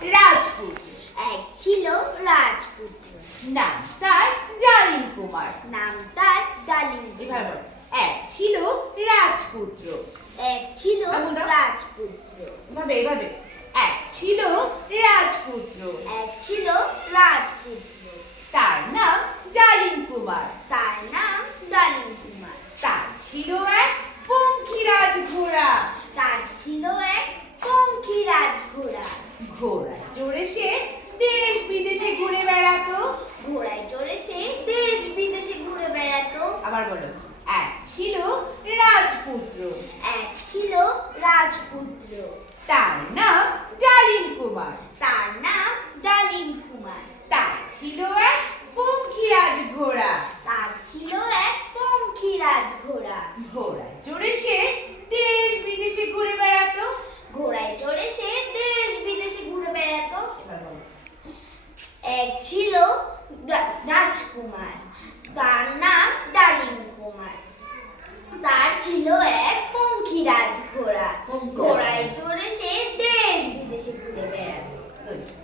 রাজপুত্র। এক ছিল রাজপুত্র। নাম তার ডালিম কুমার। নাম তার ডালিম এভাবে কুমার। বলো। এক ছিল রাজপুত্র। এক ছিল এমন দাও। রাজপুত্র। এভাবে এভাবে। এক ছিল রাজপুত্র। এক ছিল রাজপুত্র। তার নাম ডালিম কুমার। তার নাম ডালিম কুমার। তার ছিল এক পঙ্খিরাজ ঘোড়া। তার ছিল এক পঙ্খিরাজ ঘোড়া। ঘোড়ায় চড়ে সে দেশ বিদেশে ঘুরে বেড়াতো। ঘোড়ায় চড়ে সে দেশ বিদেশে ঘুরে বেড়াতো। আবার বলো। এক ছিল রাজপুত্র। এক ছিল রাজপুত্র। তার নাম ডালিম কুমার। তার নাম ডালিম কুমার। তার ছিল এক পঙ্খিরাজ ঘোড়া। তার ছিল এক পঙ্খিরাজ ঘোড়া। ঘোড়ায় চড়ে সে দেশ বিদেশে ঘুরে বেড়াতো। ঘোড়ায় চড়ে সে দেশ বিদেশে ঘুরে বেড়াতো। এবার বলো। এক ছিল রাজকুমার। তার নাম ডালিম কুমার। তার ছিল এক পঙ্খিরাজ ঘোড়া। ঘোড়ায় চড়ে সে দেশ বিদেশে ঘুরে বেড়াতো। Good.